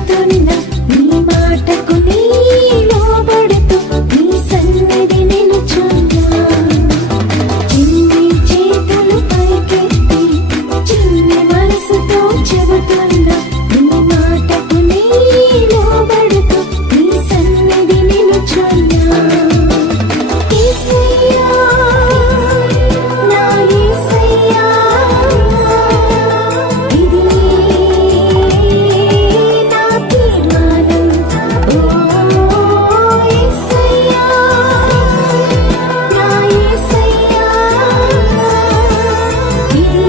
చెబుతున్నా నీ మాటకు నీ లోబడుతూ నీ సన్నిధి నిలుచున్నా చిన్ని చేతులు పైకెత్తి చిన్ని మనసుతో చెబుతున్నా నీ మాటకు నీ లోబడుతూ నీ సన్నిధి నిలుచున్నా యేసయ్యా నా యేసయ్యా ఇది నా తీర్మానం ఓ యేసయ్యా నా యేసయ్యా ఇది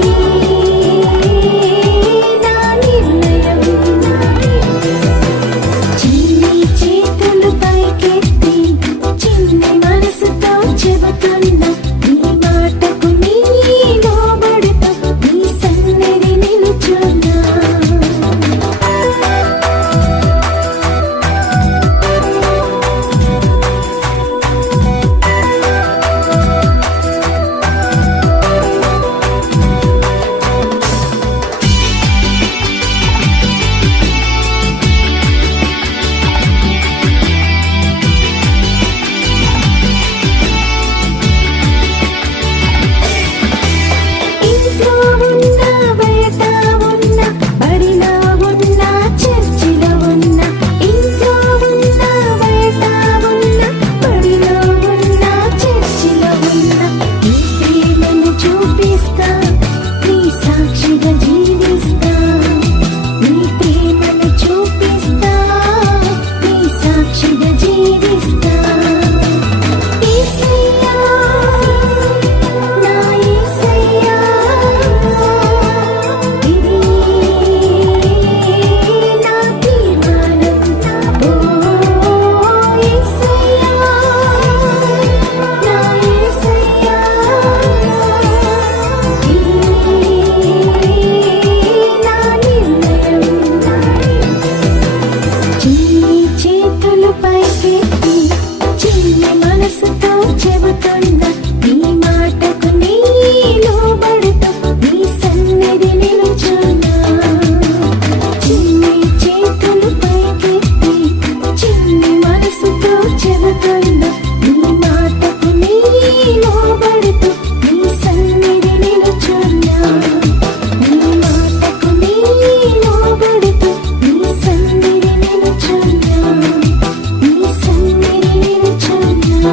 నా నిర్ణయం చిన్ని చేతులు పైకెత్తి చిన్ని మనసుతో చెబుతున్నా నీ మాటకు నీ లోబడుతూ నీ సన్నిధి నిలుచున్నా ఇంట్లో ఉన్నా బయట ఉన్నా బడిలో ఉన్నా చర్చిలో ఉన్నా ఇంట్లో ఉన్నా బయట ఉన్నా బడిలో ఉన్నా చర్చిలో ఉన్నా నీ ప్రేమను చూపిస్తా నీ సాక్షిగా జీవిస్తా నీ ప్రేమను చూపిస్తా నీ సాక్షిగా జీవిస్తా యేసయ్యా నా యేసయ్యా ఇది నా తీర్మానం ఓ యేసయ్యా నా యేసయ్యా ఇది నా నిర్ణయం చిన్ని చేతులు పైకెత్తి చిన్ని మనసుతో చెబుతున్నా నీ మాటకు నీ లోబడుతూ నీ సన్నిధి నిలుచున్నా చిన్ని చేతులు పైకెత్తి చిన్ని మనసుతో చెబుతున్నా నీ మాటకు నీ లోబడుతూ నీ సన్నిధి నిలుచున్నా నీ మాటకు నీ లోబడుతూ నీ సన్నిధి నిలుచున్నా నీ సన్నిధి నిలుచున్నా